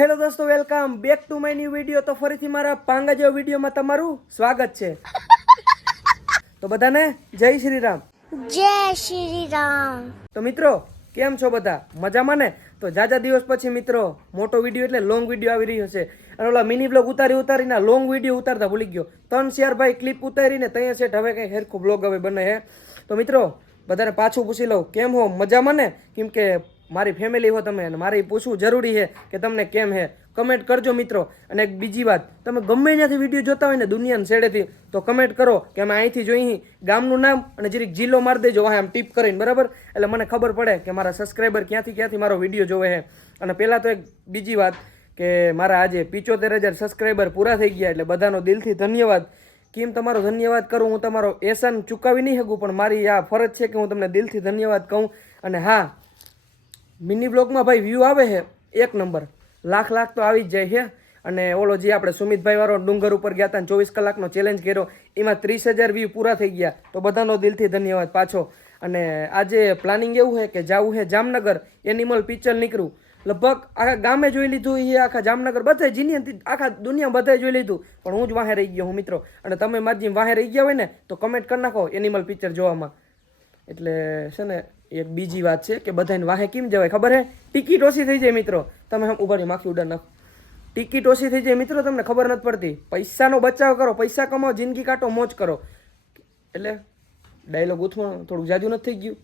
Hello દોસ્તો, welcome back to my new video. તો ફરીથી મારા પાંગા જેવા વિડીયોમાં તમારું સ્વાગત છે। તો બધાને જય શ્રી રામ। જય શ્રી રામ। તો મિત્રો કેમ છો બધા? મજામાં ને? તો જાજા દિવસ પછી મિત્રો મોટો વિડીયો એટલે લોંગ વિડીયો આવી રહ્યો છે। અને ઓલા મિની બ્લોગ ઉતારીને લોંગ વિડીયો ઉતારતા ભૂલી ગયો। 3-4 ભાઈ ક્લિપ ઉતારીને તૈયાર સેટ હવે કઈ હેરખું બ્લોગ હવે બને હે। તો મિત્રો બધાને પાછું પૂછી લઉં, કેમ હો? મજામાં ને? કેમ કે મારી ફેમિલી હો તમે, અને મારે પૂછવું જરૂરી છે કે તમને કેમ હે। કમેન્ટ કરજો મિત્રો। અને એક બીજી વાત, તમે ગમે ત્યાંથી વિડીયો જોતા હોય ને દુનિયાના છેડેથી, તો કમેન્ટ કરો કે અમે અહીંથી જોઈ, ગામનું નામ અને જરીક જિલ્લો મારી દેજો વાહ આમ ટીપ કરીને, બરાબર? એટલે મને ખબર પડે કે મારા સબસ્ક્રાઈબર ક્યાંથી મારો વિડીયો જોવે છે। અને પહેલાં તો એક બીજી વાત કે મારા આજે 75,000 સબસ્ક્રાઈબર પૂરા થઈ ગયા, એટલે બધાનો દિલથી ધન્યવાદ। કેમ તમારો ધન્યવાદ કરું? હું તમારો એહસાન ચૂકવી નહીં શકું, પણ મારી આ ફરજ છે કે હું તમને દિલથી ધન્યવાદ કહું। અને હા, મિની બ્લોગમાં ભાઈ વ્યૂ આવે છે એક નંબર, લાખ તો આવી જ જાય છે। અને ઓલો જે આપણે સુમિતભાઈ વાળો ડુંગર ઉપર ગયા હતા 24 કલાકનો ચેલેન્જ કર્યો, એમાં 30,000 વ્યૂ પૂરા થઈ ગયા। તો બધાનો દિલથી ધન્યવાદ પાછો। અને આજે પ્લાનિંગ એવું છે કે જવું છે જામનગર, એનિમલ પિક્ચર નીકળ્યું। લગભગ આખા ગામે જોઈ લીધું એ, આખા જામનગર બધે જીની આખા દુનિયા બધે જોઈ લીધું, પણ હું જ વાહે રહી ગયો હું મિત્રો। અને તમે મારી જેમ વાહે રહી ગયા હોય ને તો કમેન્ટ કરી નાખો એનિમલ પિક્ચર જોવામાં। એટલે છે ને એક બીજી વાત છે કે બધાને વાહે કેમ જવાય ખબર હે? ટિકિટ ઓછી થઈ જાય મિત્રો। તમે હમ ઉભારી માખી ઉડાડ નાખો, ટિકિટ ઓછી થઈ જાય મિત્રો, તમને ખબર નથી પડતી। પૈસાનો બચાવ કરો, પૈસા કમાઓ, જિંદગી કાઢો, મોજ કરો। એટલે ડાયલોગ ઉથમાં થોડુંક જાજુ નથી થઈ ગયું?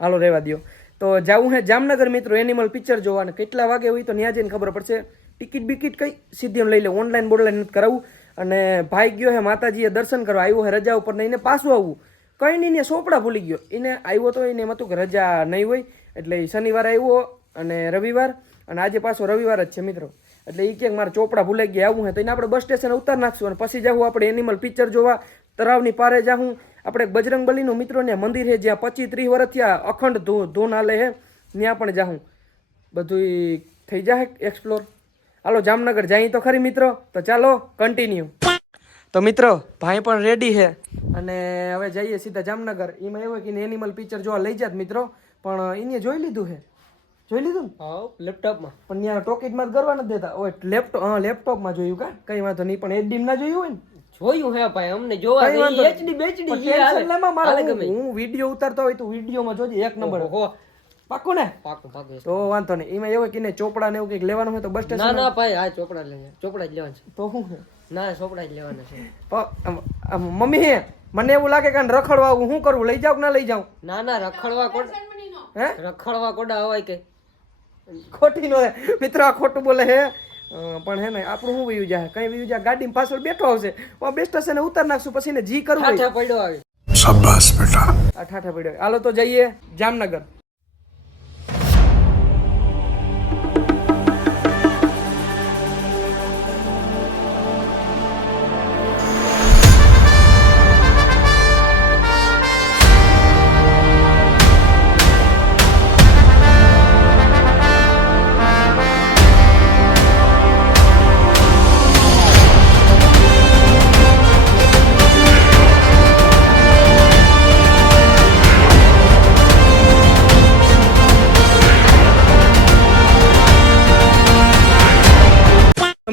હાલો રહેવા દો। તો જવું હે જામનગર મિત્રો એનિમલ પિક્ચર જોવા, અને કેટલા વાગે હોય તો ત્યાં જઈને ખબર પડશે। ટિકિટ બિકિટ કઈ સીધી એમ લઈ લે, ઓનલાઈન બોનલાઈન નથી કરાવવું। અને ભાઈ ગયો હે માતાજીએ દર્શન કરવા, આવ્યો હે રજા ઉપર, ને એને પાછું આવવું કંઈ નહીં, ને સોપડા ભૂલી ગયો। એને આવ્યો તો એને એમ હતું કે રજા નહીં હોય, એટલે શનિવારે આવ્યો અને રવિવાર, અને આજે પાછો રવિવાર જ છે મિત્રો। એટલે એ કે મારા ચોપડા ભૂલાઈ ગયા, આવવું હે તો એને આપણે બસ સ્ટેશન ઉતાર નાખશું, અને પછી જાવું આપણે એનિમલ પિક્ચર જોવા તળાવની પારે જાઉં। આપણે બજરંગબલીનું મિત્રો ને મંદિર છે જ્યાં 25-30 વર્ષ થયા અખંડ ધૂન હાલે છે, ત્યાં પણ જાઉં, બધું થઈ જાય એક્સપ્લોર। હાલો જામનગર જાય તો ખરી મિત્રો, તો ચાલો કન્ટિન્યુ। તો મિત્રો ભાઈ પણ રેડી છે, અને હવે જઈએ સીધા જામનગર। એમાં એવું કે એનિમલ પિક્ચર જોવા લઈ જાત મિત્રો, પણ એને જોઈ લીધું છે, જોઈ લીધું ને? હા, લેપટોપમાં, પણ ત્યાં ટોકીટમાં કરવા નથી દેતા। ઓય લેપટોપમાં જોયું કા? કઈ વાંધો નહીં, પણ એચડી માં જોયું હોય ને? જોયું હે ભાઈ, અમને જોવા દે, એચડી બેચડી હું વિડિયો ઉતારતો હોય તો વિડિયોમાં જોજે, એક નંબર હો। પાકું ને? પાકું। તો વાંધો નહીં। એમાં એવું કે ચોપડા ને એવું કંઈક લેવાનું હોય તો બસ સ્ટેશન? ના ભાઈ, આ ચોપડા લઈએ, ચોપડા જ લેવાના છે। તો શું છે? ના, ચોપડા જ લેવાના છે। મમ્મી મને એવું લાગે કે રખડવા આવું, શું કરવું? લઈ જાવ કે ના લઈ જાવ? ના રખડવા કોડ હે, રખડવા કોડા હોય કે ખોટી નો મિત્રો, આ ખોટું બોલે હે। પણ હે ને આપણું શું વયું જાય, કઈ વયું જાય, ગાડી પાછળ બેઠો આવશે, બસ સ્ટેશને ઉતાર નાખશું, પછી ને જી કરવું ઠાઠા પડ્યો આવે। શાબાશ બેટા, આ ઠાઠા પડ્યો। હાલો તો જઈએ જામનગર।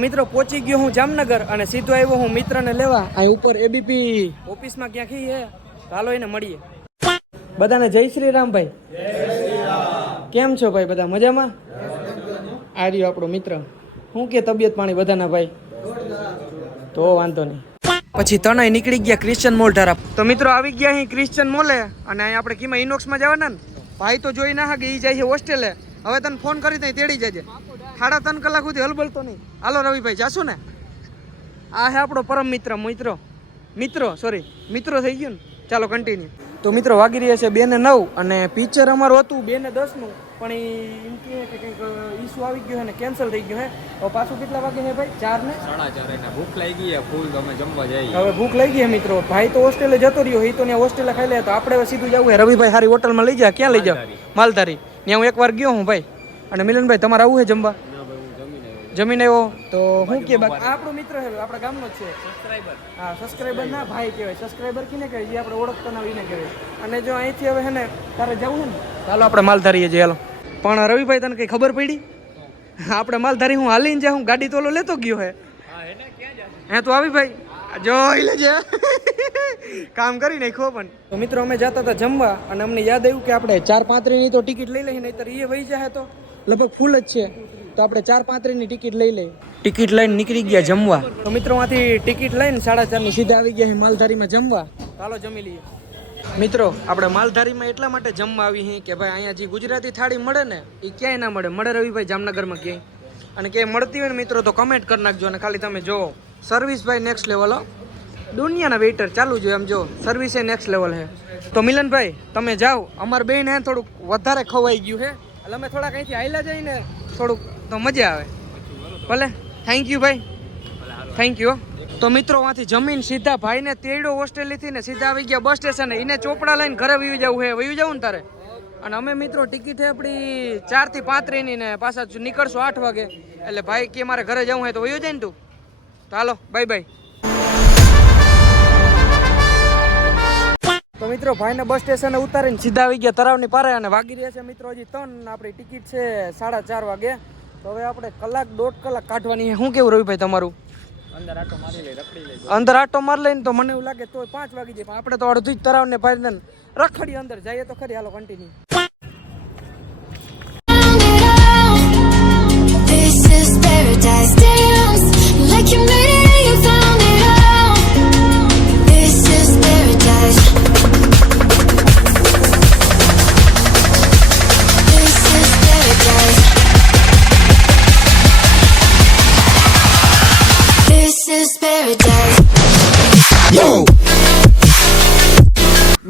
મિત્રો પહોંચી ગયો હું જામનગર, અને સીધો આવ્યો હું મિત્રને લેવા અહીં ઉપર એબીપી ઓફિસમાં ક્યાંક છે। ચાલો એને મળીએ। બધાને જય શ્રી રામ ભાઈ। કેમ છો ભાઈ? બધા મજામાં? આ રહ્યો આપણો મિત્ર। શું કે તબિયત પાણી બધાના ભાઈ? તો વાંધો નહીં। પછી તણાઈ નીકળી ગયા ક્રિશ્ચન મોલ તરફ। તો મિત્રો આવી ગયા અહીં ક્રિશ્ચન મોલે, અને અહીં આપણે કીમાં ઇનોક્સમાં જવાના ને? ભાઈ તો જોઈ ના કે એ જાય છે હોસ્ટેલે। હવે તને ફોન કરી ત્યાં તેડી જજે, 3.5 કલાક સુધી હલબલતો નહીં। હાલો રવિભાઈ જાશું ને? આ હે આપણો પરમ મિત્રો થઈ ગયું ને? ચાલો કન્ટિન્યુ। તો મિત્રો વાગી રહ્યા છે 2:09, અને પિક્ચર અમારું હતું 2:10નું, પણ એમ કે કંઈક ઇસ્યુ આવી ગયો છે ને કેન્સલ થઈ ગયું હે। તો પાછું કેટલા વાગે છે ભાઈ? 4 ને 4:30, ભૂખ લાગી ગઈ ફૂલ, તો અમે જમવા જઈએ। હવે ભૂખ લાગી ગઈ મિત્રો, ભાઈ તો હોસ્ટેલે જતો રહ્યો, એ તો ત્યાં હોસ્ટેલે ખાઈ લે, તો આપણે હવે સીધું જવું હે રવિભાઈ સારી હોટલમાં લઈ જા। ક્યાં લઈ જાવ? માલધારી। ત્યાં હું એકવાર ગયો હું ભાઈ। અને મિલનભાઈ તમારે આવું છે જમવા? જમીને આવ્યો તો શું કે આપણો મિત્ર છે, આપણા ગામનો જ છે, સબસ્ક્રાઇબર। હા, સબસ્ક્રાઇબર ના ભાઈ કહેવાય, સબસ્ક્રાઇબર કિને કહેવાય, જે આપણે ઓળખતા ના એને કહેવાય। અને જો અહીંથી હવે હે ને તારે જવું છે ને, ચાલો આપણે માલધારીએ જઈએ। હાલો। પણ રવિભાઈ તને કઈ ખબર પડી? આપણે માલધારી હું હાલીને જા હું ગાડી તોલો લેતો ગયો હે હે તો આવી ભાઈ જોઈ લેજે કામ કરી નાખો પણ તો મિત્રો અમે જતા હતા જમવા અને અમને યાદ આવ્યું કે આપણે 4:35 ની તો ટિકિટ લઈ લઈએ નહીતર એ વહી જાય તો લગભગ ફૂલ જ છે તો આપણે 4:35 ની ટિકિટ લઈ લઈએ ટિકિટ લઈને નીકળી ગયા જમવા તો મિત્રો માંથી ટિકિટ લઈને 4:30 ની સીધા આવી ગયા માલધારીમાં જમવા ચાલો જમી લઈએ મિત્રો આપણે માલધારીમાં એટલા માટે જમવા આવી હી કે ભાઈ અહીંયા જે ગુજરાતી થાળી મળે ને એ ક્યાંય ના મળે મળે રવિભાઈ જામનગરમાં ક્યાંય અને ક્યાંય મળતી હોય ને મિત્રો તો કમેન્ટ કરી નાખજો અને ખાલી તમે જો સર્વિસ ભાઈ નેક્સ્ટ લેવલ હો દુનિયાના વેઇટર ચાલુ જોઈએ એમ જો સર્વિસ એ નેક્સ્ટ લેવલ હે તો મિલનભાઈ તમે જાઓ અમાર બેન હે થોડુંક વધારે ખવાઈ ગયું હે એટલે અમે થોડા કંઈથી આયલા જઈને થોડુંક તો મજા આવે ભલે થેન્ક યુ ભાઈ થેન્ક યુ તો મિત્રો માંથી જમીન સીધા ભાઈને તેડો હોસ્ટેલેથી ને સીધા આવી ગયા બસ સ્ટેશને એને ચોપડા લઈને ઘરે વયું જવું હે વયું જવું ને તારે અને અમે મિત્રો ટિકિટ હે આપણી 4 થી 35 ની ને પાછા નીકળશું 8 વાગે એટલે ભાઈ કે મારે ઘરે જવું હોય તો વયું જાય ને તું તો હાલો બાય બાય તો મિત્રો ભાઈને બસ સ્ટેશને ઉતારીને સીધા આવી ગયા તળાવની પારે અને વાગી રહ્યા છે મિત્રો હજી 3 આપણી ટિકિટ છે 4:30 વાગે તો હવે આપણે કલાક 1.5 કલાક કાઢવાની છે શું કેવું રવિભાઈ તમારું અંદર આટો મારી લઈ રખડી લઈ અંદર આટો માર લઈને તો મને એવું લાગે તોય 5 વાગી જાય પણ આપણે તો અડધી જ તળાવને પાડી દે રખડી અંદર જઈએ તો ખરી હાલો continue This is paradise. Dance like you made it and you found it all. This is paradise. This is paradise. This is paradise. Yo.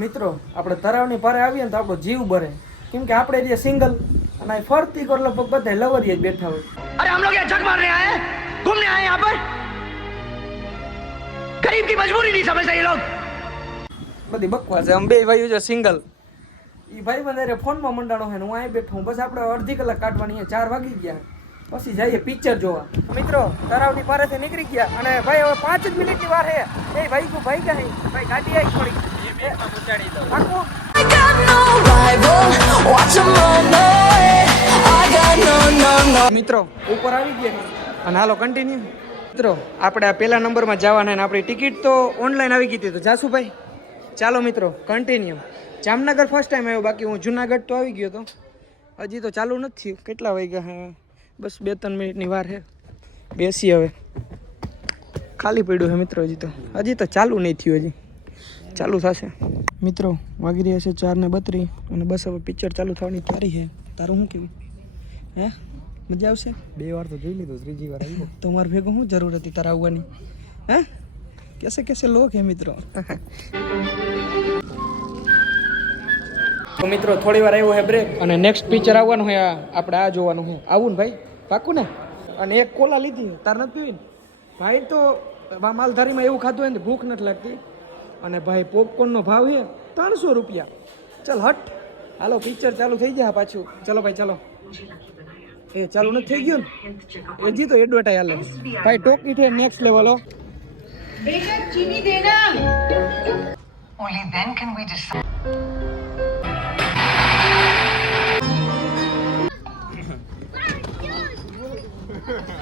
મિત્રો આપણે તળાવની પારે આવીએ ને તો આપણો જીવ બરે કેમ કે આપણે જે સિંગલ અને ફરતી કર લગભગ બધા લવરીએ જ બેઠા હોય अरे हम लोग यहाँ जग मारने आए हैं घूमने आए हैं यहाँ पर गरीब की मजबूरी नहीं समझते ये लोग બધી બકવાસ છે. આમ બે ભાઈઓ છે સિંગલ એ ભાઈ બંધ ફોનમાં મંડાણો છે ને હું અહીં બેઠો હું બસ આપણે અડધી કલાક કાઢવાની છે 4 વાગી ગયા પછી જઈએ પિક્ચર જોવા મિત્રો તળાવની પારેથી નીકળી ગયા અને ભાઈ હવે 5 જ મિનિટની વાર છે એ ભાઈ કો ભાઈ ક્યાં છે ભાઈ ગાડી આવી પડી પાકું I got no rival. Watch 'em run away. I got no. મિત્રો ઉપર આવી ગયા અને હાલો કન્ટિન્યુ મિત્રો આપણે આ પહેલા નંબરમાં જવાના ને આપણી ટિકિટ તો ઓનલાઈન આવી ગઈ હતી તો જાસુ ભાઈ ચાલો મિત્રો કન્ટિન્યુ જામનગર ફર્સ્ટ ટાઈમ આવ્યો બાકી હું જુનાગઢ તો આવી ગયો તો હજી તો ચાલુ નથી થયું કેટલા વાગ્યા હા બસ 2-3 મિનિટની વાર છે બેસી હવે ખાલી પડ્યું છે મિત્રો હજી તો ચાલુ નહીં થયું હજી ચાલુ થશે મિત્રો વાગી રહ્યા છે 4:32 અને બસ હવે પિક્ચર ચાલુ થવાની તૈયારી છે તારું શું કેવું હે મજા આવશે 2 વાર તો જોઈ લીધું ત્રીજી વાર આવ્યો તો મારે ભેગો શું જરૂર હતી તારા આવવાની હે કેસે લોક હે મિત્રો તો મિત્રો થોડી વાર આવ્યો હે બ્રેક અને નેક્સ્ટ પિક્ચર આવવાનું છે આપણે આ જોવાનું છે આવું ને ભાઈ પાકું ને અને એક કોલા લીધી તાર નથી પીવી ને ભાઈ તો માલધારીમાં એવું ખાધું હોય ને ભૂખ નથી લાગતી અને ભાઈ પોપકોર્નનો ભાવ છે 300 રૂપિયા ચાલ હટ હાલો પિક્ચર ચાલુ થઈ જાય પાછું ચલો ભાઈ ચાલો એ ચાલુ નથી થઈ ગયું ને હજી તો એડવર્ટાઈ હાલે ભાઈ ટોકી છે નેક્સ્ટ લેવલ હો बेटा चीनी देना Only then can we decide.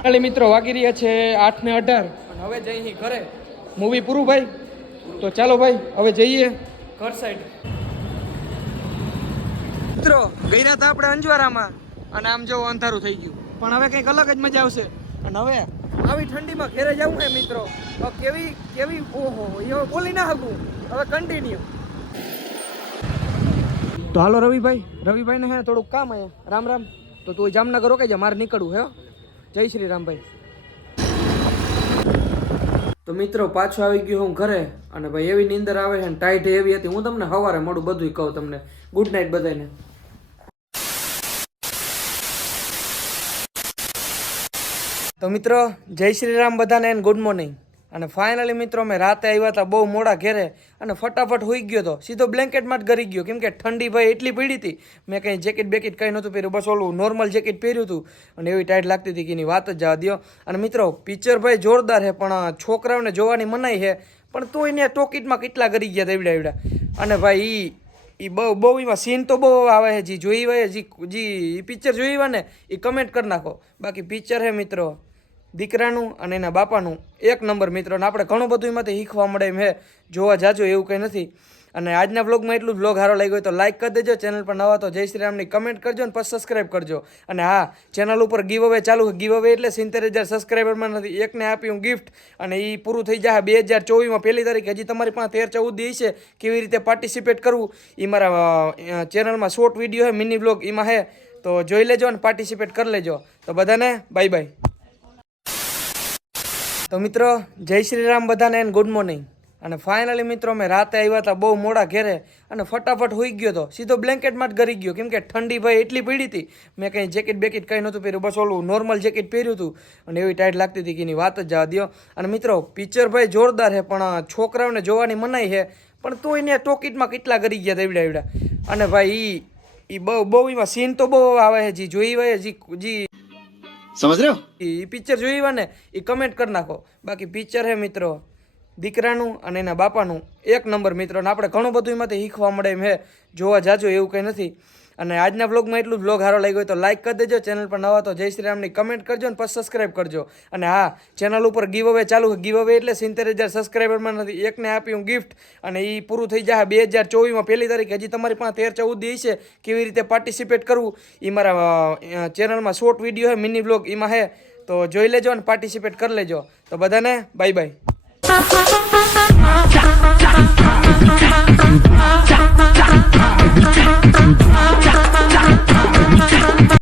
ખાલી મિત્રો વાગી રહ્યા છે 8:18 અને હવે જઈ ઘરે મૂવી પૂરું ભાઈ તો ચાલો ભાઈ હવે જઈએ ઘર સાઈડ મિત્રો ગયા હતા આપણે અંજવારામાં અને આમ જો અંધારું થઈ ગયું પણ હવે કંઈક અલગ જ મજા આવશે અને હવે આવી ઠંડીમાં ઘેરે જવું ને મિત્રો તો કેવી ઓહો એ બોલી ના શકું હવે કન્ટિન્યુ તો હાલો રવિભાઈને હે થોડુંક કામ અહીંયા રામ રામ તો તું જામનગર રોકાઈ જા મારે નીકળવું હે જય શ્રી રામ ભાઈ તો મિત્રો પાછો આવી ગયો હું ઘરે અને ભાઈ એવી નીંદર આવે છે ને ટાઈટ એવી હતી હું તમને સવારે મોડું બધું કહું તમને ગુડ નાઇટ બધાને તો મિત્રો જય શ્રી રામ બધાને એન્ડ ગુડ મોર્નિંગ અને ફાઇનલી મિત્રો મેં રાતે આવ્યા હતા બહુ મોડા ઘેરે અને ફટાફટ હોઈ ગયો હતો સીધો બ્લેન્કેટમાં જ ગરી ગયો કેમ કે ઠંડી ભાઈ એટલી પડી હતી મેં કંઈ જેકેટ બેકેટ કંઈ નહોતું પહેર્યું બસ ઓલું નોર્મલ જેકેટ પહેર્યું હતું અને એવી ટાઈટ લાગતી હતી કે એની વાત જ જવા દો અને મિત્રો પિક્ચર ભાઈ જોરદાર છે પણ છોકરાઓને જોવાની મનાઈ છે પણ તો એને ટોકીટમાં કેટલા કરી ગયા હતા એવડા અને ભાઈ એ બહુ એમાં સીન તો બહુ આવે છે. જે જોઈ હોય જે પિક્ચર જોઈ હોય ને એ કમેન્ટ કરી નાખો. બાકી પિક્ચર હે મિત્રો દીકરાનું અને એના બાપાનું એક નંબર મિત્રો. અને આપણે ઘણું બધું એમાંથી શીખવા મળે એમ હે. જોવા જાજો એવું કંઈ નથી. અને આજના વ્લોગમાં એટલું જ. વ્લોગ સારો લાગ્યો હોય તો લાઈક કરી દેજો. ચેનલ પર નવા તો જય શ્રી રામની કમેન્ટ કરજો અને પછી સબસ્ક્રાઈબ કરજો. અને હા, ચેનલ ઉપર ગીવ અવે ચાલુ છે. ગીવ અવે એટલે 70,000 સબસ્ક્રાઈબરમાં નથી, એકને આપ્યું ગિફ્ટ અને એ પૂરું થઈ જાય 2024માં 1 તારીખે. હજી તમારી પાસે 13-14 દી છે કેવી રીતે પાર્ટિસિપેટ કરવું એ મારા ચેનલમાં શોર્ટ વિડીયો છે, મિની વ્લોગ એમાં છે. તો જોઈ લેજો અને પાર્ટિસિપેટ કરી લેજો. તો બધાને બાય બાય. તો મિત્રો જય શ્રી રામ બધાને એન્ડ ગુડ મોર્નિંગ. અને ફાઇનલી મિત્રો મેં રાતે આવ્યા હતા બહુ મોડા ઘેરે અને ફટાફટ હોઈ ગયો હતો. સીધો બ્લેન્કેટમાં જ ગરી ગયો કેમ કે ઠંડી ભાઈ એટલી પડી હતી. મેં કંઈ જેકેટ બેકેટ કંઈ નહોતું પહેર્યું, બસ ઓલું નોર્મલ જેકેટ પહેર્યું હતું અને એવી ટાઈટ લાગતી હતી કે એની વાત જ જવા દો. અને મિત્રો પિક્ચર ભાઈ જોરદાર છે પણ છોકરાઓને જોવાની મનાઈ છે. પણ તો એને ટોકીટમાં કેટલા કરી ગયા હતા એવડા. અને ભાઈ એ બહુ એમાં સીન તો બહુ આવે છે. જે જોઈ હોય જે समझ रहे हो એ પિક્ચર જોઈ હોય ને એ કમેન્ટ કરી નાખો. બાકી પિક્ચર હે મિત્રો દીકરાનું અને એના બાપાનું એક નંબર મિત્રો. અને આપણે ઘણું બધું એમાંથી શીખવા મળે એમ હે. જોવા જાજો એવું કંઈ નથી. અને આજના વ્લોગમાં એટલું જ. વ્લોગ સારો લાગ્યો હોય તો લાઈક કરી દેજો. ચેનલ પર નવા તો જય શ્રી રામની કમેન્ટ કરજો અને પછી સબસ્ક્રાઈબ કરજો. અને હા, ચેનલ ઉપર ગીવ અવે ચાલુ છે. ગીવ અવે એટલે 70,000 સબસ્ક્રાઈબરમાં નથી, એકને આપ્યું ગિફ્ટ અને એ પૂરું થઈ જાય 2024માં 1 તારીખે. હજી તમારી પાસે 13-14 દી છે કેવી રીતે પાર્ટિસિપેટ કરવું એ મારા ચેનલમાં શોર્ટ વિડીયો છે, મિની વ્લોગ એમાં છે. તો જોઈ લેજો અને પાર્ટિસિપેટ કરી લેજો. તો બધાને બાય બાય.